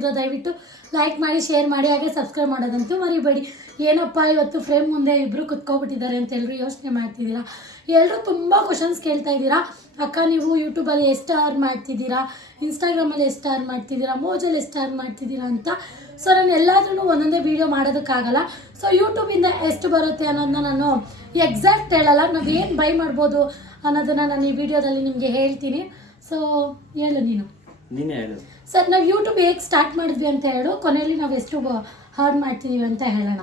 ನೋಡ್ತಿರೋ ದಯವಿಟ್ಟು ಲೈಕ್ ಮಾಡಿ, ಶೇರ್ ಮಾಡಿ, ಹಾಗೆ ಸಬ್ಸ್ಕ್ರೈಬ್ ಮಾಡೋದಂತೂ ಮರಿಬೇಡಿ. ಏನಪ್ಪ ಇವತ್ತು ಫ್ರೇಮ್ ಮುಂದೆ ಇಬ್ಬರು ಕುತ್ಕೊಬಿಟ್ಟಿದ್ದಾರೆ ಅಂತ ಎಲ್ಲರೂ ಯೋಚನೆ ಮಾಡ್ತಿದ್ದೀರಾ. ಎಲ್ಲರೂ ತುಂಬ ಕ್ವಶನ್ಸ್ ಕೇಳ್ತಾ ಇದ್ದೀರಾ. ಅಕ್ಕ ನೀವು ಯೂಟ್ಯೂಬಲ್ಲಿ ಎಷ್ಟು ಅರ್ನ್ ಮಾಡ್ತಿದ್ದೀರಾ, ಇನ್ಸ್ಟಾಗ್ರಾಮಲ್ಲಿ ಎಷ್ಟು ಅರ್ನ್ ಮಾಡ್ತಿದ್ದೀರಾ, ಮೋಜಲ್ಲಿ ಎಷ್ಟು ಅರ್ನ್ ಮಾಡ್ತಿದ್ದೀರಾ ಅಂತ. ಸೊ ನಾನು ಎಲ್ಲಾದ್ರೂ ಒಂದೊಂದೇ ವೀಡಿಯೋ ಮಾಡೋದಕ್ಕಾಗಲ್ಲ. ಸೊ ಯೂಟ್ಯೂಬಿಂದ ಎಷ್ಟು ಬರುತ್ತೆ ಅನ್ನೋದನ್ನ ನಾನು ಎಕ್ಸಾಕ್ಟ್ ಹೇಳಲ್ಲ. ನಾವೇನು ಬೈ ಮಾಡ್ಬೋದು ಅನ್ನೋದನ್ನು ನಾನು ಈ ವಿಡಿಯೋದಲ್ಲಿ ನಿಮಗೆ ಹೇಳ್ತೀನಿ. ಸೊ ಹೇಳು ನೀನೇ ಹೇಳು ಸರ್. ನಾವು ಯೂಟ್ಯೂಬ್ ಹೇಗೆ ಸ್ಟಾರ್ಟ್ ಮಾಡಿದ್ವಿ ಅಂತ ಹೇಳು, ಕೊನೆಯಲ್ಲಿ ನಾವು ಎಷ್ಟು ಅರ್ನ್ ಮಾಡ್ತಿದ್ದೀವಿ ಅಂತ ಹೇಳೋಣ.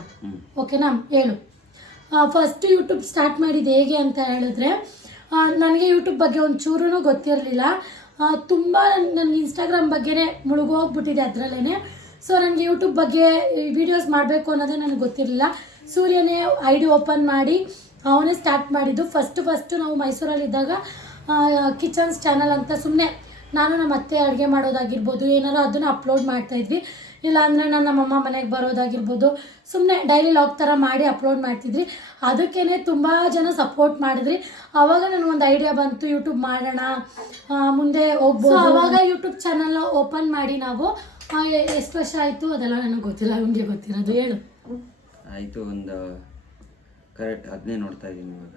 ಓಕೆನಾ? ಹೇಳು. ಫಸ್ಟ್ ಯೂಟ್ಯೂಬ್ ಸ್ಟಾರ್ಟ್ ಮಾಡಿದ್ದು ಹೇಗೆ ಅಂತ ಹೇಳಿದ್ರೆ, ನನಗೆ ಯೂಟ್ಯೂಬ್ ಬಗ್ಗೆ ಒಂದು ಚೂರೂ ಗೊತ್ತಿರಲಿಲ್ಲ. ತುಂಬ ನನಗೆ ಇನ್ಸ್ಟಾಗ್ರಾಮ್ ಬಗ್ಗೆನೇ ಮುಳುಗೋಗ್ಬಿಟ್ಟಿದೆ ಅದರಲ್ಲೇ. ಸೊ ನನಗೆ ಯೂಟ್ಯೂಬ್ ಬಗ್ಗೆ ವೀಡಿಯೋಸ್ ಮಾಡಬೇಕು ಅನ್ನೋದೇ ನನಗೆ ಗೊತ್ತಿರಲಿಲ್ಲ. ಸೂರ್ಯನೇ ಐ ಡಿ ಓಪನ್ ಮಾಡಿ ಅವನೇ ಸ್ಟಾರ್ಟ್ ಮಾಡಿದ್ದು. ಫಸ್ಟು ನಾವು ಮೈಸೂರಲ್ಲಿದ್ದಾಗ ಕಿಚನ್ಸ್ ಚಾನಲ್ ಅಂತ ಸುಮ್ಮನೆ ನಾನು ನಮ್ಮ ಅತ್ತೆ ಅಡುಗೆ ಮಾಡೋದಾಗಿರ್ಬೋದು, ಏನಾರು ಅದನ್ನು ಅಪ್ಲೋಡ್ ಮಾಡ್ತಾಯಿದ್ವಿ. ಇಲ್ಲಾಂದರೆ ನಮ್ಮಮ್ಮ ಮನೆಗೆ ಬರೋದಾಗಿರ್ಬೋದು, ಸುಮ್ಮನೆ ಡೈಲಿ ಲಾಗ್ ಥರ ಮಾಡಿ ಅಪ್ಲೋಡ್ ಮಾಡ್ತಿದ್ವಿ. ಅದಕ್ಕೇ ತುಂಬ ಜನ ಸಪೋರ್ಟ್ ಮಾಡಿದ್ರಿ. ಆವಾಗ ನನಗೊಂದು ಐಡಿಯಾ ಬಂತು, ಯೂಟ್ಯೂಬ್ ಮಾಡೋಣ, ಮುಂದೆ ಹೋಗ್ಬೋದು. ಆವಾಗ ಯೂಟ್ಯೂಬ್ ಚಾನಲ್ನ ಓಪನ್ ಮಾಡಿ ನಾವು ಎಷ್ಟು ವರ್ಷ ಆಯಿತು ಅದೆಲ್ಲ ನನಗೆ ಗೊತ್ತಿಲ್ಲ, ನಿಮಗೆ ಗೊತ್ತಿರೋದು ಹೇಳು. ಆಯಿತು, ಒಂದು ಕರೆಕ್ಟ್ ಅದನ್ನೇ ನೋಡ್ತಾ ಇದ್ದೀನಿ ಇವಾಗ.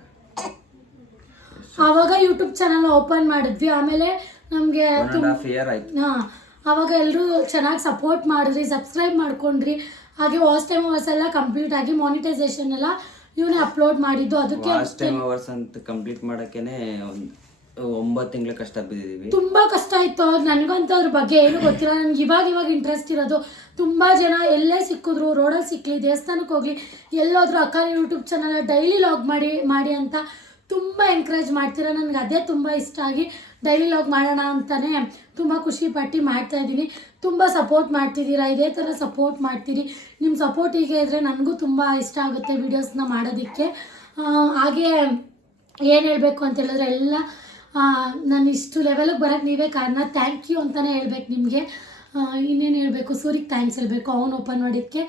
ಆವಾಗ ಯೂಟ್ಯೂಬ್ ಚಾನಲ್ ಓಪನ್ ಮಾಡಿದ್ವಿ. ಆಮೇಲೆ ನಮಗೆ ಹಾಂ, ಆವಾಗ ಎಲ್ಲರೂ ಚೆನ್ನಾಗಿ ಸಪೋರ್ಟ್ ಮಾಡಿದ್ರಿ, ಸಬ್ಸ್ಕ್ರೈಬ್ ಮಾಡ್ಕೊಂಡ್ರಿ. ಹಾಗೆ ವಾಚ್ ಟೈಮ್ ಅವರ್ಸ್ ಎಲ್ಲ ಕಂಪ್ಲೀಟ್ ಆಗಿ ಮಾನಿಟೈಸೇಷನ್ ಎಲ್ಲ ಇವನೇ ಅಪ್ಲೋಡ್ ಮಾಡಿದ್ದು. ಅದಕ್ಕೆ ವಾಚ್ ಟೈಮ್ ಅವರ್ಸ್ ಅಂತ ಕಂಪ್ಲೀಟ್ ಮಾಡೋಕ್ಕೇನೆ 9 ತಿಂಗಳ ಕಷ್ಟ ಬಿದ್ದಿದ್ದೀವಿ. ತುಂಬ ಕಷ್ಟ ಇತ್ತು. ನನಗಂತೂ ಅದ್ರ ಬಗ್ಗೆ ಏನು ಗೊತ್ತಿಲ್ಲ. ನನಗೆ ಇವಾಗ ಇಂಟ್ರೆಸ್ಟ್ ಇರೋದು. ತುಂಬ ಜನ ಎಲ್ಲೇ ಸಿಕ್ಕಿದ್ರು, ರೋಡಲ್ಲಿ ಸಿಕ್ಕಲಿ, ದೇವಸ್ಥಾನಕ್ಕೆ ಹೋಗಲಿ, ಎಲ್ಲೋದ್ರೂ ಅಕ್ಕ ಯೂಟ್ಯೂಬ್ ಚಾನಲ್ ಡೈಲಿ ಲಾಗ್ ಮಾಡಿ ಅಂತ ತುಂಬ ಎಂಕರೇಜ್ ಮಾಡ್ತೀರಾ. ನನಗೆ ಅದೇ ತುಂಬ ಇಷ್ಟ ಆಗಿ ಡೈಲಿ ಲಾಗ್ ಮಾಡೋಣ ಅಂತಲೇ ತುಂಬ ಖುಷಿಪಟ್ಟು ಮಾಡ್ತಾಯಿದ್ದೀನಿ. ತುಂಬ ಸಪೋರ್ಟ್ ಮಾಡ್ತಿದ್ದೀರಾ, ಇದೇ ಥರ ಸಪೋರ್ಟ್ ಮಾಡ್ತೀರಿ. ನಿಮ್ಮ ಸಪೋರ್ಟ್ ಹೀಗೆ ಇದ್ದರೆ ನನಗೂ ತುಂಬ ಇಷ್ಟ ಆಗುತ್ತೆ ವೀಡಿಯೋಸ್ನ ಮಾಡೋದಕ್ಕೆ. ಹಾಗೆ ಏನು ಹೇಳಬೇಕು ಅಂತ ಹೇಳಿದ್ರೆ, ಎಲ್ಲ ನಾನು ಇಷ್ಟು ಲೆವೆಲಿಗೆ ಬರೋಕ್ಕೆ ನೀವೇ ಕಾರಣ. ಥ್ಯಾಂಕ್ ಯು ಅಂತಲೇ ಹೇಳ್ಬೇಕು ನಿಮಗೆ. ಇನ್ನೇನು ಹೇಳಬೇಕು, ಸೂರಿಗೆ ಥ್ಯಾಂಕ್ಸ್ ಹೇಳಬೇಕು. ಅವನು ಓಪನ್ ಮಾಡೋಕ್ಕೆ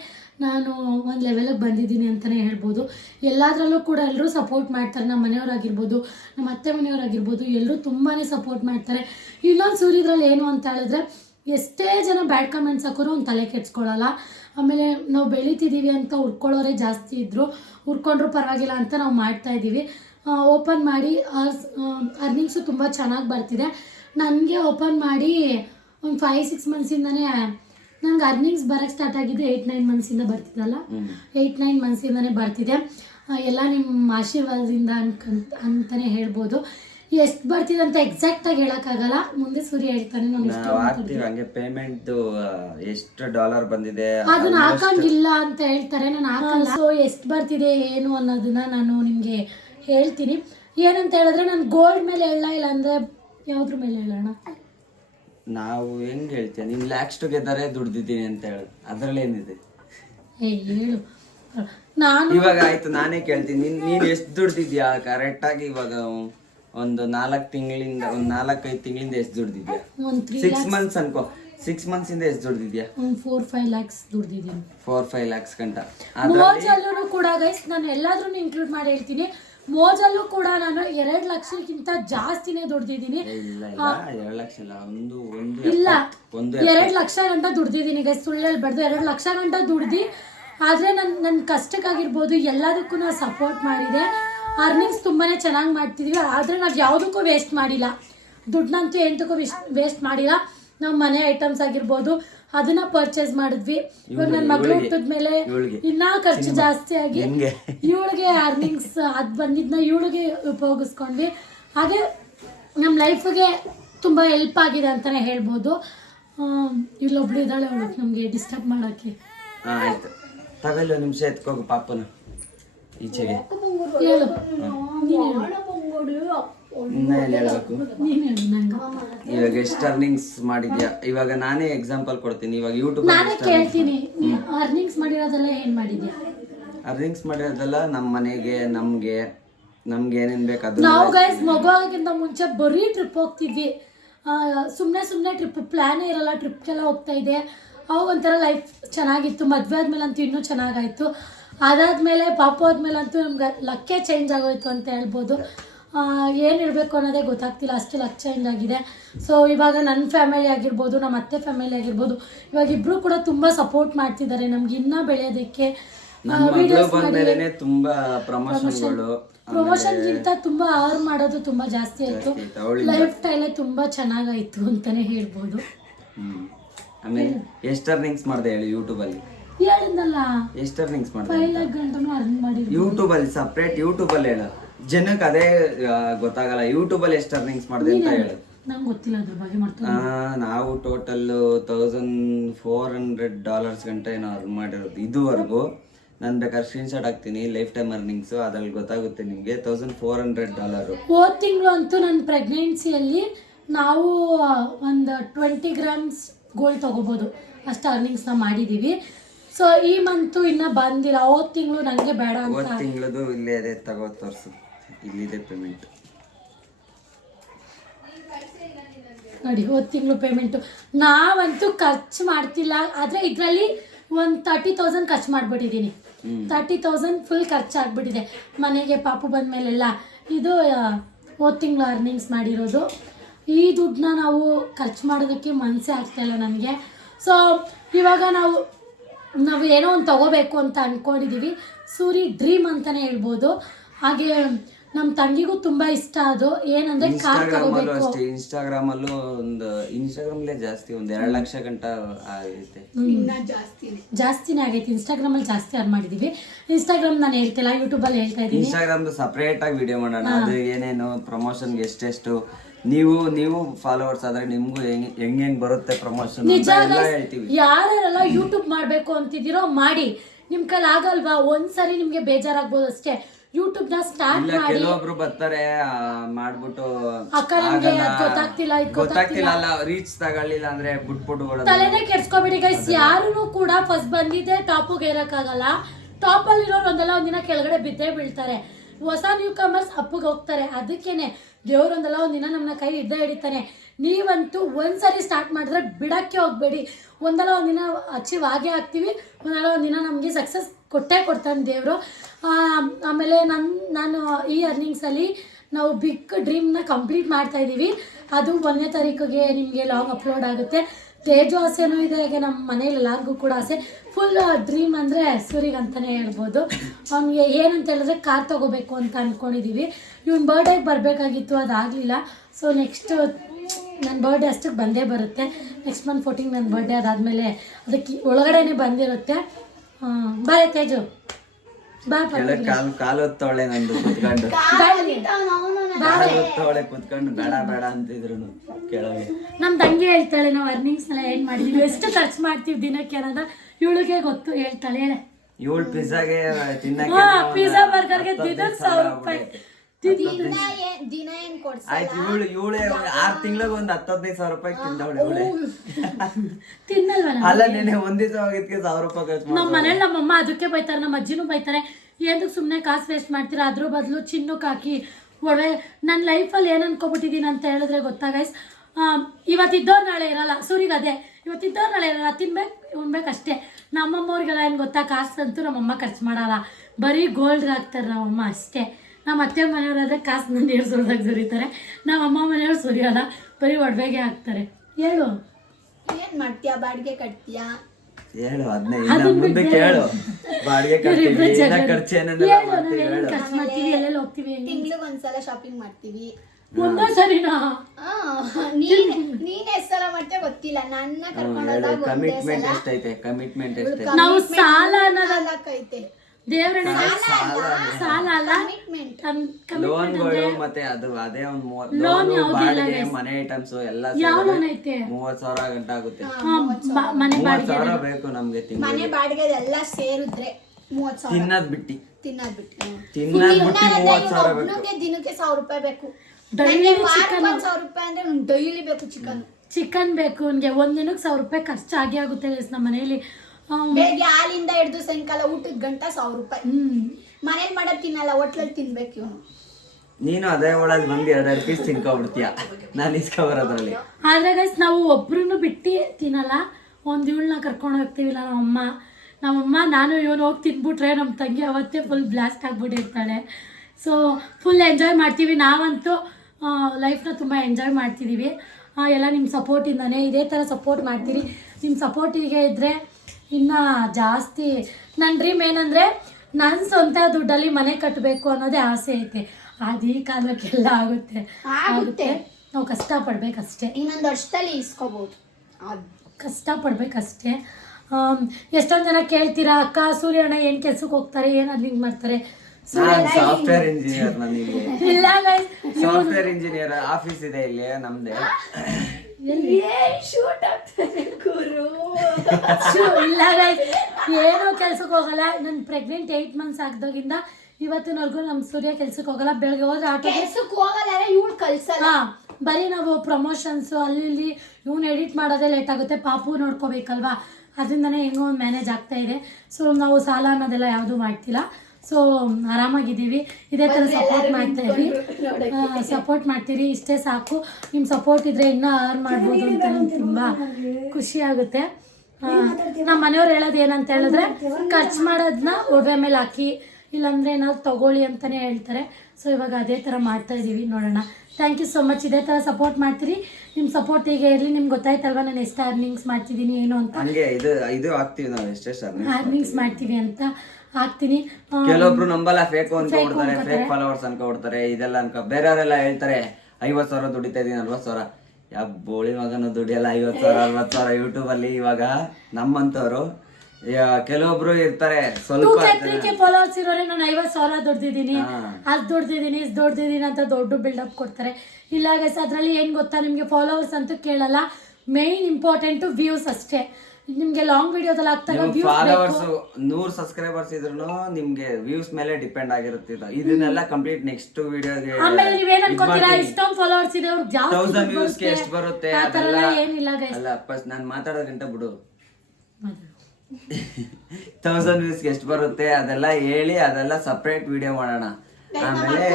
ನಾನು ಒಂದು ಲೆವೆಲಿಗೆ ಬಂದಿದ್ದೀನಿ ಅಂತಲೇ ಹೇಳ್ಬೋದು. ಎಲ್ಲದರಲ್ಲೂ ಕೂಡ ಎಲ್ಲರೂ ಸಪೋರ್ಟ್ ಮಾಡ್ತಾರೆ. ನಮ್ಮ ಮನೆಯವರಾಗಿರ್ಬೋದು, ನಮ್ಮ ಅತ್ತೆ ಮನೆಯವರಾಗಿರ್ಬೋದು, ಎಲ್ಲರೂ ತುಂಬಾ ಸಪೋರ್ಟ್ ಮಾಡ್ತಾರೆ. ಇನ್ನೊಂದು ಸೂರ್ಯದ್ರಲ್ಲಿ ಏನು ಅಂತ ಹೇಳಿದ್ರೆ, ಎಷ್ಟೇ ಜನ ಬ್ಯಾಡ್ ಕಮೆಂಟ್ಸ್ ಹಾಕೋರು ಒಂದು ತಲೆ ಕೆಡ್ಸ್ಕೊಳ್ಳಲ್ಲ. ಆಮೇಲೆ ನಾವು ಬೆಳೀತಿದ್ದೀವಿ ಅಂತ ಹುರ್ಕೊಳ್ಳೋರೇ ಜಾಸ್ತಿ ಇದ್ದರು. ಹುರ್ಕೊಂಡ್ರೂ ಪರವಾಗಿಲ್ಲ ಅಂತ ನಾವು ಮಾಡ್ತಾಯಿದ್ದೀವಿ. ಓಪನ್ ಮಾಡಿ ಅರ್ನಿಂಗ್ಸು ತುಂಬ ಚೆನ್ನಾಗಿ ಬರ್ತಿದೆ. ನನಗೆ ಓಪನ್ ಮಾಡಿ ಒಂದು 5-6 ಮಂತ್ಸಿಂದನೇ ನನಗೆ ಅರ್ನಿಂಗ್ಸ್ ಬರೋಕ್ಕೆ ಸ್ಟಾರ್ಟ್ ಆಗಿದೆ. 8-9 ಮಂತ್ಸಿಂದ ಬರ್ತಿದ್ದಲ್ಲ, 8-9 ಮಂತ್ಸಿಂದನೇ ಬರ್ತಿದೆ. ಎಲ್ಲ ನಿಮ್ಮ ಆಶೀರ್ವಾದದಿಂದ ಅಂತಲೇ ಹೇಳ್ಬೋದು. ಎಷ್ಟು ಬರ್ತಿದೆ ಅಂತ ಎಕ್ಸಾಕ್ಟಾಗಿ ಹೇಳೋಕ್ಕಾಗಲ್ಲ, ಮುಂದೆ ಸೂರ್ಯ ಹೇಳ್ತಾನೆ. ಹಂಗೆ ಪೇಮೆಂಟ್ ಎಷ್ಟು ಡಾಲರ್ ಬಂದಿದೆ ಅದನ್ನ ಹಾಕಂಗಿಲ್ಲ ಅಂತ ಹೇಳ್ತಾರೆ, ನಾನು ಹಾಕಲ್ಲ. ಸೊ ಎಷ್ಟು ಬರ್ತಿದೆ ಏನು ಅನ್ನೋದನ್ನ ನಾನು ನಿಮಗೆ ಹೇಳ್ತೀನಿ. ಏನಂತ ಹೇಳಿದ್ರೆ, ನಾನು ಗೋಲ್ಡ್ ಮೇಲೆ ಇಲ್ಲ ಅಂದರೆ ಯಾವುದ್ರ ಮೇಲೆ ಹೇಳೋಣ? ನಾವು ಹೆಂಗೆ ಹೇಳ್ತೀಯ, ನೀನು ಲ್ಯಾಕ್ಸ್ ಟುಗೆದರೇ ದುಡ್ದಿದ್ದೀನಿ ಅಂತ ಹೇಳು, ಅದರಲ್ಲಿ ಏನಿದೆ ಹೇಳು. ನಾನು ಇವಾಗ ಆಯ್ತು, ನಾನೇ ಕೇಳ್ತೀನಿ, ನೀನು ಎಷ್ಟು ದುಡ್ದಿದ್ಯಾ ಕರೆಕ್ಟಾಗಿ? ಇವಾಗ ಒಂದು 4 ತಿಂಗಳಿಂದ, ಒಂದು 4-5 ತಿಂಗಳಿಂದ ಎಷ್ಟು ದುಡ್ದಿದ್ಯಾ? 6 ಮಂತ್ಸ್ ಅನ್ಕೋ, 6 ಮಂತ್ಸಿಂದ ಎಷ್ಟು ದುಡ್ದಿದ್ಯಾ? 4-5 ಲ್ಯಾಕ್ಸ್ ದುಡ್ದಿದ್ದೀನಿ. 4-5 ಲ್ಯಾಕ್ಸ್ ಗಂಟ. ಮೋಜಲ್ಲೂ ಕೂಡ ಗೈಸ್, ನಾನು ಎಲ್ಲಾದ್ರೂ ಇನ್ಕ್ಲೂಡ್ ಮಾಡಿ ಹೇಳ್ತೀನಿ. ಮೋಜಲ್ಲೂ ಕೂಡ ನಾನು 2 ಲಕ್ಷಕ್ಕಿಂತ ಜಾಸ್ತಿನೇ ದುಡ್ದಿದ್ದೀನಿ. ಇಲ್ಲ 2 ಲಕ್ಷ ಇಲ್ಲ, 2 ಲಕ್ಷ ಗಂಟ ದುಡ್ದಿದ್ದೀನಿ ಗೈಸ್, ಸುಳ್ಳು ಹೇಳ್ಬಾರ್ದು. 2 ಲಕ್ಷ ಗಂಟ ದುಡ್ದು, ಆದರೆ ನನ್ನ ಕಷ್ಟಕ್ಕಾಗಿರ್ಬೋದು ಎಲ್ಲದಕ್ಕೂ ನಾವು ಸಪೋರ್ಟ್ ಮಾಡಿದೆ. ಅರ್ನಿಂಗ್ಸ್ ತುಂಬಾ ಚೆನ್ನಾಗಿ ಮಾಡ್ತಿದ್ವಿ. ಆದರೆ ನಾವು ಯಾವುದಕ್ಕೂ ವೇಸ್ಟ್ ಮಾಡಿಲ್ಲ. ದುಡ್ಡನ್ನಂತೂ ಎಂತಕ್ಕೂ ವೇಸ್ಟ್ ಮಾಡಿಲ್ಲ. ನಮ್ಮ ಮನೆ ಐಟಮ್ಸ್ ಆಗಿರ್ಬೋದು ಅದನ್ನ ಪರ್ಚೇಸ್ ಮಾಡಿದ್ವಿ. ಇವಾಗ ನನ್ನ ಮಗಳು ಹುಟ್ಟಿದ್ಮೇಲೆ ಇನ್ನೂ ಖರ್ಚು ಜಾಸ್ತಿ ಆಗಿ ಇವಳಿಗೆ ಅರ್ನಿಂಗ್ಸ್ ಅದು ಬಂದಿದ್ದನ್ನ ಇವಳಿಗೆ ಉಪಯೋಗಿಸ್ಕೊಂಡ್ವಿ. ಹಾಗೆ ನಮ್ಮ ಲೈಫಿಗೆ ತುಂಬ ಹೆಲ್ಪ್ ಆಗಿದೆ ಅಂತಲೇ ಹೇಳ್ಬೋದು. ಇಲ್ಲೊಬ್ಳು ಇದ್ದಾಳೆ, ಅವಳು ನಮಗೆ ಡಿಸ್ಟರ್ಬ್ ಮಾಡೋಕ್ಕೆ. ಆಯ್ತು, ತಾವೆಲ್ಲ ನಿಮಿಷ ಎತ್ಕೋಗು ಪಾಪನ ಈಚೆಗೆ. ಹೇಳು, ಹೇಳ್ಬೇಕು. ಇವಾಗ ಎಷ್ಟು ಅರ್ನಿಂಗ್ಸ್ ಮಾಡಿದ್ಯಾ? ಇವಾಗ ನಾನೇ ಎಕ್ಸಾಂಪಲ್ ಕೊಡ್ತೀನಿ. ಇವಾಗ ಯೂಟ್ಯೂಬ್ ನಾನೇ ಕೇಳ್ತೀನಿ, ಅರ್ನಿಂಗ್ಸ್ ಮಾಡಿರೋದೆಲ್ಲ ಏನು ಮಾಡಿದ್ಯಾ? ಅರ್ನಿಂಗ್ಸ್ ಮಾಡಿರೋದೆಲ್ಲ ನಮ್ಮ ಮನೆಗೆ, ನಮ್ಗೆ ಏನೇನು ಬೇಕು ಅದು. ನಾವು ಗೈಸ್ ಮಗು ಆಗೋಕ್ಕಿಂತ ಮುಂಚೆ ಬರೀ ಟ್ರಿಪ್ ಹೋಗ್ತಿದ್ವಿ. ಸುಮ್ಮನೆ ಟ್ರಿಪ್ ಪ್ಲ್ಯಾನೇ ಇರಲ್ಲ, ಟ್ರಿಪ್ಗೆಲ್ಲ ಹೋಗ್ತಾ ಇದೆ. ಅವಾಗ ಒಂಥರ ಲೈಫ್ ಚೆನ್ನಾಗಿತ್ತು. ಮದುವೆ ಆದ್ಮೇಲಂತೂ ಇನ್ನೂ ಚೆನ್ನಾಗಾಯಿತು. ಅದಾದಮೇಲೆ ಪಾಪು ಆದ್ಮೇಲಂತೂ ನಮ್ಗೆ ಲಕ್ಕೇ ಚೇಂಜ್ ಆಗೋಯ್ತು ಅಂತ ಹೇಳ್ಬೋದು. ಏನು ಇರಬೇಕು ಅನ್ನೋದೇ ಗೊತ್ತಾಗ್ತಿಲ್ಲ, ಅಷ್ಟು ಲಕ್ ಚೇಂಜ್ ಆಗಿದೆ. ಸೊ ಇವಾಗ ನನ್ನ ಫ್ಯಾಮಿಲಿ ಆಗಿರ್ಬೋದು, ನಮ್ಮ ಅತ್ತೆ ಫ್ಯಾಮಿಲಿ ಆಗಿರ್ಬೋದು, ಇವಾಗ ಇಬ್ಬರು ಕೂಡ ತುಂಬ ಸಪೋರ್ಟ್ ಮಾಡ್ತಿದ್ದಾರೆ ನಮ್ಗೆ ಇನ್ನೂ ಬೆಳೆಯೋದಕ್ಕೆ. ತುಂಬಾ ಪ್ರಮೋಷನ್ಗಿಂತ ತುಂಬ ಅರ್ನ್ ಮಾಡೋದು ತುಂಬ ಜಾಸ್ತಿ ಆಯಿತು. ಲೈಫ್ ಸ್ಟೈಲೇ ತುಂಬ ಚೆನ್ನಾಗಾಯಿತು ಅಂತಲೇ ಹೇಳ್ಬೋದು. ಆಮೇಲೆ ಎಷ್ಟು ಅರ್ನಿಂಗ್ಸ್ ಮಾಡಿದೆ ಹೇಳಿ ಯೂಟ್ಯೂಬಲ್ಲಿ? ಹೇಳಿದ್ನಲ್ಲ, ಎಷ್ಟು ಅರ್ನಿಂಗ್ಸ್ ಮಾಡಿದೆ 5 ಲಕ್ಷ ಗಂಟನೂ ಅರ್ನ್ ಮಾಡಿದ್ವಿ ಯೂಟ್ಯೂಬಲ್ಲಿ. ಸಪ್ರೇಟ್ ಯೂಟ್ಯೂಬಲ್ಲಿ ಹೇಳು, ಜನಕ್ಕೆ ಅದೇ ಗೊತ್ತಾಗಲ್ಲ. ಯೂಟ್ಯೂಬಲ್ಲಿ ಎಷ್ಟು ಅರ್ನಿಂಗ್ಸ್ ಮಾಡಿದೆ ಅಂತ ಹೇಳು. ನಂಗೆ ಗೊತ್ತಿಲ್ಲ ಅದ್ರ ಬಗ್ಗೆ ಮಾಡ್ತೀನಿ. ನಾವು ಟೋಟಲ್ $1,400 ಗಂಟ ಏನೋ ಅರ್ನ್ ಮಾಡಿರೋದು ಇದುವರೆಗೂ. ನಾನು ಬೇಕಾದ್ರೆ ಸ್ಕ್ರೀನ್ಶಾಟ್ ಹಾಕ್ತೀನಿ, ಲೈಫ್ ಟೈಮ್ ಅರ್ನಿಂಗ್ಸು, ಅದ್ರಲ್ಲಿ ಗೊತ್ತಾಗುತ್ತೆ ನಿಮಗೆ. $1,400. ಹೋದ ತಿಂಗಳು ಅಂತೂ ನನ್ನ ಪ್ರೆಗ್ನೆನ್ಸಿಯಲ್ಲಿ ನಾವು ಒಂದು 20 ಗ್ರಾಮ್ಸ್ ಗೋಲ್ಡ್ ತೊಗೋಬೋದು, ಅಷ್ಟು ಅರ್ನಿಂಗ್ಸ್ನ ಮಾಡಿದ್ದೀವಿ. ಸೊ ಈ ಮಂತು ಇನ್ನೂ ಬಂದಿಲ್ಲ. ಹೋದ ತಿಂಗಳು ನನಗೆ ಬೇಡ ಅಂತ. ಹೋದ ತಿಂಗಳದು ಇಲ್ಲೇ ಅದೇ ತೋರಿಸು, ಇಲ್ಲಿದೆ ಪೇಮೆಂಟ್ ನೋಡಿ. ಹೋದ ತಿಂಗಳು ಪೇಮೆಂಟು ನಾವಂತೂ ಖರ್ಚು ಮಾಡ್ತಿಲ್ಲ, ಆದರೆ ಇದರಲ್ಲಿ ಒಂದು 30,000 ಖರ್ಚು ಮಾಡಿಬಿಟ್ಟಿದ್ದೀನಿ. 30,000 ಫುಲ್ ಖರ್ಚಾಗ್ಬಿಟ್ಟಿದೆ ಮನೆಗೆ ಪಾಪು ಬಂದ ಮೇಲೆಲ್ಲ. ಇದು ಹೋದ ತಿಂಗಳು ಅರ್ನಿಂಗ್ಸ್ ಮಾಡಿರೋದು. ಈ ದುಡ್ಡನ್ನ ನಾವು ಖರ್ಚು ಮಾಡೋದಕ್ಕೆ ಮನಸ್ಸೇ ಆಗ್ತಾಯಿಲ್ಲ ನನಗೆ. ಸೊ ಇವಾಗ ನಾವು ಏನೋ ಒಂದು ತೊಗೋಬೇಕು ಅಂತ ಅಂದ್ಕೊಂಡಿದ್ದೀವಿ. ಸೂರಿ ಡ್ರೀಮ್ ಅಂತಲೇ ಹೇಳ್ಬೋದು. ಹಾಗೆ ನಮ್ಮ ತಂಗಿಗೂ ತುಂಬ ಇಷ್ಟ ಅದು, ಏನಂದರೆ ಕಾರ್ ತಗೋಬೇಕು. ಅಷ್ಟೇ ಇನ್ಸ್ಟಾಗ್ರಾಮಲ್ಲೂ ಇನ್ಸ್ಟಾಗ್ರಾಮಲ್ಲೇ ಜಾಸ್ತಿ, ಒಂದು 2 ಲಕ್ಷ ಗಂಟ ಆಗೈತೆ. ಜಾಸ್ತಿನೇ ಆಗೈತೆ. ಇನ್ಸ್ಟಾಗ್ರಾಮಲ್ಲಿ ಜಾಸ್ತಿ ಅರ್ನ್ ಮಾಡಿದ್ದೀವಿ. ಇನ್ಸ್ಟಾಗ್ರಾಮ್ ನಾನು ಹೇಳ್ತಿಲ್ಲ, ಯೂಟ್ಯೂಬಲ್ಲಿ ಹೇಳ್ತಾ ಇದ್ದೀನಿ. ಇನ್ಸ್ಟಾಗ್ರಾಮ್ದು ಸಪ್ರೇಟಾಗಿ ವಿಡಿಯೋ ಮಾಡೋಣ, ಅದು ಏನೇನು ಪ್ರಮೋಷನ್ಗೆ ಎಷ್ಟೆಷ್ಟು. ನೀವು ಫಾಲೋವರ್ಸ್ ಆದ್ರೆ ನಿಮ್ಗೂ ಹೆಂಗ್ ಬರುತ್ತೆ ಪ್ರಮೋಷನ್ ಹೇಳ್ತೀವಿ. ಯಾರೆಲ್ಲ ಯೂಟ್ಯೂಬ್ ಮಾಡಬೇಕು ಅಂತಿದ್ದೀರೋ ಮಾಡಿ, ನಿಮ್ ಕೈಲಿ ಆಗಲ್ವಾ? ಒಂದ್ಸರಿ ನಿಮ್ಗೆ ಬೇಜಾರಾಗ್ಬೋದು ಅಷ್ಟೇ. ಯೂಟ್ಯೂಬ್ ನ ಸ್ಟಾರ್ಟ್ ಮಾಡಿ. ಕೆಲವೊಬ್ರು ಬರ್ತಾರೆ ಮಾಡ್ಬಿಟ್ಟು ಗೊತ್ತಾಗ್ತಿಲ್ಲ ಅಲ್ಲ, ರೀಚ್ ತಗೊಳ್ಳಿಲ್ಲ ಅಂದ್ರೆ ಬಿಟ್ಬಿಟ್ಟು ತಲೆನೇ ಕೆಡ್ಸ್ಕೊಬಿಡಿ ಗೈಸ್. ಯಾರು ಕೂಡ ಫಸ್ಟ್ ಬಂದಿದ್ದೆ ಟಾಪಿಗೆ ಏರಕ್ಕಾಗಲ್ಲ. ಟಾಪ್ ಅಲ್ಲಿ ಇರೋರು ಒಂದಿನ ಕೆಳಗಡೆ ಬಿದ್ದೇ ಬೀಳ್ತಾರೆ. ಹೊಸ ನ್ಯೂ ಕಮರ್ಸ್ ಅಪ್ಪಗೆ ಹೋಗ್ತಾರೆ. ಅದಕ್ಕೇನೆ ದೇವ್ರೊಂದಲ್ಲ ಒಂದಿನ ನಮ್ಮನ್ನ ಕೈ ಹಿಡಿತಾನೆ. ನೀವಂತೂ ಒಂದ್ಸರಿ ಸ್ಟಾರ್ಟ್ ಮಾಡಿದ್ರೆ ಬಿಡಕ್ಕೆ ಹೋಗ್ಬೇಡಿ. ಒಂದಲ್ಲ ಒಂದಿನ ಅಚೀವ್ ಆಗೇ ಆಗ್ತೀವಿ, ಒಂದಲ್ಲ ಒಂದಿನ ನಮಗೆ ಸಕ್ಸಸ್ ಕೊಟ್ಟೇ ಕೊಡ್ತಾನೆ ದೇವರು. ಆಮೇಲೆ ನಾನು ಈ ಅರ್ನಿಂಗ್ಸಲ್ಲಿ ನಾವು ಬಿಗ್ ಡ್ರೀಮ್ನ ಕಂಪ್ಲೀಟ್ ಮಾಡ್ತಾಯಿದ್ದೀವಿ. ಅದು 1ನೇ ತಾರೀಕಿಗೆ ನಿಮಗೆ ಲಾಗ್ ಅಪ್ಲೋಡ್ ಆಗುತ್ತೆ. ತೇಜು ಆಸೆನೂ ಇದೆ, ಹಾಗೆ ನಮ್ಮ ಮನೇಲಿ ಎಲ್ಲರಿಗೂ ಕೂಡ ಆಸೆ. ಫುಲ್ ಡ್ರೀಮ್ ಅಂದರೆ ಸೂರಿಗೆ ಅಂತಲೇ ಹೇಳ್ಬೋದು. ಅವನಿಗೆ ಏನಂತ ಹೇಳಿದ್ರೆ ಕಾರ್ ತೊಗೋಬೇಕು ಅಂತ ಅಂದ್ಕೊಂಡಿದ್ದೀವಿ. ಇವನ್ ಬರ್ಡೇಗೆ ಬರಬೇಕಾಗಿತ್ತು, ಅದಾಗಲಿಲ್ಲ. ಸೊ ನೆಕ್ಸ್ಟ್ ನನ್ನ ಬರ್ಡೇ ಅಷ್ಟಕ್ಕೆ ಬಂದೇ ಬರುತ್ತೆ. ನೆಕ್ಸ್ಟ್ ಮಂತ್ 14 ನನ್ನ ಬರ್ಡೇ. ಅದಾದಮೇಲೆ ಅದಕ್ಕೆ ಒಳಗಡೆನೆ ಬಂದಿರುತ್ತೆ. ಬಾಯ್ ತೇಜು, ಬಾ. ಕಾಲೊತ್ತವಳೆ ನಂದು ಕುತ್ಕೊಂಡು ಬೇಡ ಬೇಡ ಅಂತಿದ್ರು ಕೆಳಗೆ. ನಮ್ಮ ತಂಗಿ ಹೇಳ್ತಾಳೆ ನಾವು ಅರ್ನಿಂಗ್ಸ್ನೆಲ್ಲ ಏನು ಮಾಡಿದ್ವಿ, ಎಷ್ಟು ಖರ್ಚು ಮಾಡ್ತೀವಿ ದಿನಕ್ಕೆ ಅನ್ನೋದ ಇವಳಿಗೆ ಗೊತ್ತು. ಹೇಳ್ತಾಳೆ, ಹೇಳೆ. ಇವಳು ಪಿಜ್ಜಾಗೆ ಪಿಜ್ಜಾ ಬರ್ಗರ್ಗೆ ದಿನಕ್ಕೆ ₹1,000. ಆಯ್ತು, ಇವಳೆ 6 ತಿಂಗಳಿಗೆ ಒಂದು 10-15 ಸಾವಿರ ತಿಂದವಳೆ ಇವಳೆ. ತಿನ್ನಲ್ವಲ್ಲ? ಅಲ್ಲ, ನೆನೆ ಒಂದ್ ದಿವಸ ಹೋಗಿದ್ಕೆ ₹1,000 ಖರ್ಚು. ನಮ್ಮ ಮನೇಲಿ ನಮ್ಮಮ್ಮ ಅದಕ್ಕೆ ಬೈತಾರೆ, ನಮ್ಮ ಅಜ್ಜಿನೂ ಬೈತಾರೆ. ಏನಕ್ಕೆ ಸುಮ್ಮನೆ ಕಾಸು ವೇಸ್ಟ್ ಮಾಡ್ತೀರಾ, ಅದ್ರ ಬದಲು ಚಿನ್ನಕ್ಕೆ ಹಾಕಿ ಒಡವೆ. ನನ್ನ ಲೈಫಲ್ಲಿ ಏನು ಅನ್ಕೊಬಿಟ್ಟಿದ್ದೀನಿ ಅಂತ ಹೇಳಿದ್ರೆ ಗೊತ್ತಾ ಗೈಸ್, ಇವತ್ತಿದ್ದವ್ರು ನಾಳೆ ಇರಲ್ಲ. ಸೂರಿಗೆ ಅದೇ, ಇವತ್ತಿದ್ದವ್ರು ನಾಳೆ ಇರಲ್ಲ, ತಿನ್ಬೇಕು ಉಣ್ಬೇಕಷ್ಟೇ. ನಮ್ಮಮ್ಮವ್ರಿಗೆಲ್ಲ ಏನು ಗೊತ್ತಾ, ಕಾಸು ಅಂತೂ ನಮ್ಮಮ್ಮ ಖರ್ಚು ಮಾಡಲ್ಲ, ಬರೀ ಗೋಲ್ಡ್ಗೆ ಹಾಕ್ತಾರೆ ನಮ್ಮಮ್ಮ ಅಷ್ಟೇ. ನಮ್ಮ ಅತ್ತೆ ಮನೆಯವರಾದ್ರೆ ಕಾಸನ್ನ ನೀರು ಸುರಿದಾಗ ಸುರಿತಾರೆ. ನಮ್ಮ ಅಮ್ಮ ಮನೆಯವ್ರು ಸುರಿಯಲ್ಲ, ಬರೀ ಒಡವೆಗೆ ಹಾಕ್ತಾರೆ. ಹೇಳು, ಏನ್ ಮಾಡ್ತೀಯಾ? ಬಾಡಿಗೆ ಕಟ್ತೀಯಾ? ಹೇಳು, ಅದನ್ನ ಮುಂದೆ ಕೇಳು. ಬಾಡಿಗೆ ಖರ್ಚು ಮಾಡ್ತೀವಿ, ಎಲ್ಲೆಲ್ಲಿ ಹೋಗ್ತೀವಿ? ತಿಂಗ್ಳಿಗೆ ಒಂದ್ಸಲ ಶಾಪಿಂಗ್ ಮಾಡ್ತೀವಿ. ಒಂದೇ ಸರಿನಾ? ನೀನ್ ಎಷ್ಟ್ ಸಲ ಮಾಡ್ತೀಯ ಗೊತ್ತಿಲ್ಲ. ನನ್ನ ಕರ್ಕೊಂಡೋದಾಗ ಕಮಿಟ್ಮೆಂಟ್ ಎಷ್ಟೈತೆ? ಕಮಿಟ್ಮೆಂಟ್ ಎಷ್ಟೈತೆ? ನಾವು ಸಾಲ ಐತೆ. ದೇವ್ರಣ್ಣ ಸಾಲ ಅಲ್ಲ, ಲೋನ್ಗಳು ಮತ್ತೆ ಅದು ಅದೇ ಒಂದು ಬಾಡಿಗೆ ಮನೆ ಐಟಮ್ಸ್ ಎಲ್ಲ ಯಾವ ಲೋನ್ ಐತೆ? 30,000 ಗಂಟ ಆಗುತ್ತೆ. ಮನೆ 30,000 ಬೇಕು ನಮ್ಗೆ ತಿಂಗಳು. ಮನೆ ಬಾಡಿಗೆ ಎಲ್ಲ ಸೇರಿದ್ರೆ 30,000. ತಿನ್ನದ್ ಬಿಟ್ಟು 30,000 ಬೇಕು. ದಿನಕ್ಕೆ ₹1,000 ಬೇಕು. ₹1,000 ಅಂದ್ರೆ ಡೈಲಿ ಬೇಕು. ಚಿಕನ್ ಬೇಕು ಅವನಿಗೆ. ಒಂದಿನಕ್ಕೆ ₹1,000 ಖರ್ಚು ಆಗೇ ಆಗುತ್ತೆ ನಮ್ಮ ಮನೆಯಲ್ಲಿ. ಬೆಳಗ್ಗೆ ಹಾಲಿಂದ ಹಿಡಿದು ಸಾಯಂಕಾಲ ಊಟದ ಗಂಟ ₹1,000. ಮನೇಲಿ ಮಾಡೋದ್ ತಿನ್ನಲ್ಲ, ಹೋಟ್ಲಲ್ಲಿ ತಿನ್ಬೇಕು ಇವನು. ನೀನು ಅದೇ ಒಳಗೆ ಬಂದು 2 ಪೀಸ್ ತಿನ್ಕೊಬಿಡ್ತೀಯ, ನಾನು ಇಸ್ಕೊಬರೋದ್ರಲ್ಲಿ. ಆದ್ರೆ ಗೈಸ್ ನಾವು ಒಬ್ರು ಬಿಟ್ಟು ತಿನ್ನಲ್ಲ. ಒಂದು ಇವಳನ್ನ ಕರ್ಕೊಂಡು ಹೋಗ್ತೀವಿಲ್ಲ ನಮ್ಮಮ್ಮ, ನಾನು ಇವನು ಹೋಗಿ ತಿನ್ಬಿಟ್ರೆ ನಮ್ಮ ತಂಗಿ ಅವತ್ತೇ ಫುಲ್ ಬ್ಲಾಸ್ಟ್ ಆಗ್ಬಿಟ್ಟಿರ್ತಾಳೆ. ಸೊ ಫುಲ್ ಎಂಜಾಯ್ ಮಾಡ್ತೀವಿ ನಾವಂತೂ ಲೈಫ್ನ ತುಂಬ ಎಂಜಾಯ್ ಮಾಡ್ತಿದ್ದೀವಿ. ಎಲ್ಲ ನಿಮ್ಮ ಸಪೋರ್ಟಿಂದನೇ ಇದೇ ಥರ ಸಪೋರ್ಟ್ ಮಾಡ್ತೀರಿ. ನಿಮ್ಮ ಸಪೋರ್ಟಿಗೆ ಇದ್ದರೆ ಇನ್ನು ಜಾಸ್ತಿ. ನನ್ನ ಡ್ರೀಮ್ ಏನಂದರೆ ನನ್ನ ಸ್ವಂತ ದುಡ್ಡಲ್ಲಿ ಮನೆ ಕಟ್ಟಬೇಕು ಅನ್ನೋದೇ ಆಸೆ ಐತೆ. ಅದು ಈ ಕಾಲಕ್ಕೆಲ್ಲ ಆಗುತ್ತೆ. ನಾವು ಕಷ್ಟಪಡ್ಬೇಕಷ್ಟೇ. ಇನ್ನೊಂದು ವರ್ಷದಲ್ಲಿ ಇಸ್ಕೋಬಹುದು, ಕಷ್ಟಪಡ್ಬೇಕಷ್ಟೇ. ಎಷ್ಟೊಂದು ಜನ ಕೇಳ್ತೀರಾ, ಅಕ್ಕ ಸೂರ್ಯಣ್ಣ ಏನು ಕೆಲ್ಸಕ್ಕೆ ಹೋಗ್ತಾರೆ, ಏನು ಅರ್ನಿಂಗ್ ಮಾಡ್ತಾರೆ? Software engineer. ನನಗೆ ಇಲ್ಲ ಗೈಸ್, ಸಾಫ್ಟ್ವೇರ್ ಇಂಜಿನಿಯರ್ ಆಫೀಸ್ ಇದೆ ಇಲ್ಲಿ ನಮ್ದೆ. ಇಲ್ಲ ಗೈಸ್, ಏನೂ ಕೆಲ್ಸಕ್ಕೆ ಹೋಗಲ್ಲ. ನಾನು ಪ್ರೆಗ್ನೆಂಟ್ 8 ಮಂತ್ಸ್ ಆಗ್ದಾಗಿಂದ ಇವತ್ತಿನವರೆಗೂ ನಮ್ಮ ಸೂರ್ಯ ಕೆಲ್ಸಕ್ಕೆ ಹೋಗಲ್ಲ. ಬೆಳಗ್ಗೆ ಹೋದ್ರೆ ಆಟೋ ಕೆಲ್ಸಕ್ಕೆ ಹೋಗಲ್ಲ, ಇವಳು ಕಳ್ಸಲ್ಲ. ಬರೀ ನಾವು ಪ್ರಮೋಷನ್ಸು ಅಲ್ಲಿ ಇಲ್ಲಿ ಇವನು ಎಡಿಟ್ ಮಾಡೋದೇ ಲೇಟ್ ಆಗುತ್ತೆ. ಪಾಪು ನೋಡ್ಕೋಬೇಕಲ್ವಾ, ಅದರಿಂದನೇ ಹೆಂಗೋ ಒಂದು ಮ್ಯಾನೇಜ್ ಆಗ್ತಾ ಇದೆ. ಸೊ ನಾವು ಸಾಲ ಅನ್ನೋದೆಲ್ಲ ಯಾವುದೂ ಮಾಡ್ತಿಲ್ಲ. ಸೊ ಆರಾಮಾಗಿದ್ದೀವಿ. ಇದೇ ಥರ ಸಪೋರ್ಟ್ ಮಾಡ್ತಾಯಿರಿ, ಸಪೋರ್ಟ್ ಮಾಡ್ತೀರಿ. ಇಷ್ಟೇ ಸಾಕು. ನಿಮ್ಮ ಸಪೋರ್ಟ್ ಇದ್ದರೆ ಇನ್ನೂ ಅರ್ನ್ ಮಾಡ್ಬೋದು ಅಂತ ನಂಗೆ ತುಂಬ ಖುಷಿ ಆಗುತ್ತೆ. ನಮ್ಮ ಮನೆಯವ್ರು ಹೇಳೋದು ಏನಂತ ಹೇಳಿದ್ರೆ, ಖರ್ಚು ಮಾಡೋದನ್ನ ಒಡವೆ ಮೇಲೆ ಹಾಕಿ, ಇಲ್ಲಾಂದರೆ ಏನಾದ್ರು ತೊಗೊಳ್ಳಿ ಅಂತಲೇ ಹೇಳ್ತಾರೆ. ಸೊ ಇವಾಗ ಅದೇ ಥರ ಮಾಡ್ತಾ ಇದ್ದೀವಿ. ನೋಡೋಣ. Thank you so much. ಇದೇ ಥರ ಸಪೋರ್ಟ್ ಮಾಡ್ತೀರಿ. ನಿಮ್ಮ ಸಪೋರ್ಟ್ ಹೀಗೆ ಇರಲಿ. ನಿಮ್ಗೆ ಗೊತ್ತಾಯ್ತಲ್ವ ನಾನು ಎಷ್ಟು ಅರ್ನಿಂಗ್ಸ್ ಮಾಡ್ತಿದ್ದೀನಿ ಏನು ಅಂತ. ಹಂಗೆ ಇದು ಆಗ್ತೀವಿ ನಾವು, ಎಷ್ಟೆಷ್ಟು ಅರ್ನಿಂಗ್ಸ್ ಮಾಡ್ತೀವಿ ಅಂತ ಹಾಕ್ತೀನಿ. ಕೆಲವೊಬ್ರು ನಂಬಲ್ಲ, ಫೇಕ್ ಅನ್ಕೊಡ್ತಾರೆ, ಫೇಕ್ ಫಾಲೋವರ್ಸ್ ಅನ್ಕೊಡ್ತಾರೆ, ಇದೆಲ್ಲ ಬೇರೆಯವರೆಲ್ಲ ಹೇಳ್ತಾರೆ 50,000 ದುಡಿತಾ ಇದೀನಿ, 40,000. ಯಾವ ಬೋಳಿ ಮಗನ ದುಡಿಯಲ್ಲ 50,000 60,000 ಯೂಟ್ಯೂಬಲ್ಲಿ. ಇವಾಗ ನಮ್ಮಂತವ್ರು ಕೆಲವೊಬ್ರು ಇರ್ತಾರೆ ಸ್ವಲ್ಪ ಫಾಲೋವರ್ಸ್ ಇರೋರೆ, ನಾನು 50,000 ದುಡ್ದಿದ್ದೀನಿ, ಅದು ದುಡ್ದಿದ್ದೀನಿ, ಇದು ದುಡ್ದಿದ್ದೀನಿ ಅಂತ ದೊಡ್ಡ ಬಿಲ್ಡಪ್ ಕೊಡ್ತಾರೆ. ಇಲ್ಲ ಗೈಸ್, ಅದರಲ್ಲಿ ಏನು ಗೊತ್ತಾ, ನಿಮಗೆ ಫಾಲೋವರ್ಸ್ ಅಂತೂ ಕೇಳಲ್ಲ. ಮೇಯ್ನ್ ಇಂಪಾರ್ಟೆಂಟು ವ್ಯೂಸ್ ಅಷ್ಟೇ. ನಿಮ್ಗೆ ಲಾಂಗ್ ವಿಡಿಯೋದಲ್ಲಿ ಆಗ್ತಾಗ ಫಾಲೋವರ್ಸ್ 100 ಸಬ್ಸ್ಕ್ರೈಬರ್ಸ್ ಇದ್ರೂ ನಿಮ್ಗೆ ವ್ಯೂಸ್ ಮೇಲೆ ಡಿಪೆಂಡ್ ಆಗಿರುತ್ತೆ. ಇದನ್ನೆಲ್ಲ ಕಂಪ್ಲೀಟ್ ನೆಕ್ಸ್ಟ್ ವಿಡಿಯೋಗೆ. ಆಮೇಲೆ ನೀವೇನ್ ಅನ್ಕೋತೀರಾ, ಇಷ್ಟೊಂದು ಫಾಲೋವರ್ಸ್ ಇದೆ ಅವ್ರಿಗೆ ಜಾಸ್ತಿ 1000 ವ್ಯೂಸ್ ಗೆ ಎಷ್ಟು ಬರುತ್ತೆ ಅದೆಲ್ಲ ಏನಿಲ್ಲ ಗೈಸ್. ಅಲ್ಲ ಫಸ್ಟ್ ನಾನು ಮಾತಾಡೋದಕ್ಕಿಂತ ಬಿಡು, 1000 ವ್ಯೂಸ್ ಗೆ ಎಷ್ಟು ಬರುತ್ತೆ ಅದೆಲ್ಲ ಹೇಳಿ, ಅದೆಲ್ಲ ಸಪರೇಟ್ ವಿಡಿಯೋ ಮಾಡೋಣ. ಆಮೇಲೆ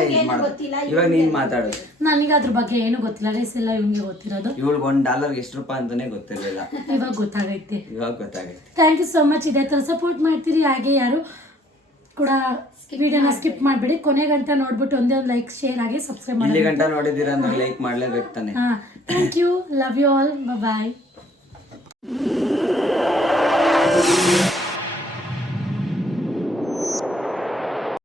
ಇವಾಗ ನೀನ್ ಮಾತಾಡು. ನನಗೆ ಅದ್ರ ಬಗ್ಗೆ ಏನು ಗೊತ್ತಿಲ್ಲ ಗೈಸ್, ಎಲ್ಲ ಇವ್ನಿಗೆ ಗೊತ್ತಿರೋದು. ಇವಳು $1 ಎಷ್ಟು ರೂಪಾಯಿ ಅಂತಾನೆ ಗೊತ್ತಿರಲಿಲ್ಲ, ಇವಾಗ ಗೊತ್ತಾಗೈತೆ. Thank you so much. ಇದೇ ಥರ ಸಪೋರ್ಟ್ ಮಾಡ್ತೀರಿ. ಹಾಗೆ ಯಾರು ಕೂಡ ವಿಡಿಯೋನ ಸ್ಕಿಪ್ ಮಾಡಬೇಡಿ, ಕೊನೆ ಗಂಟ ನೋಡ್ಬಿಟ್ಟು ಒಂದೇ ಒಂದು ಲೈಕ್, ಶೇರ್ ಆಗಿ ಸಬ್ಸ್ಕ್ರೈಬ್ ಮಾಡಿ. ಇಲ್ಲಿ ಗಂಟ ನೋಡಿದ್ದೀರಾ ಅಂದ್ರೆ ಲೈಕ್ ಮಾಡ್ಲೇಬೇಕು ತಾನೆ. Thank you, love you all, bye.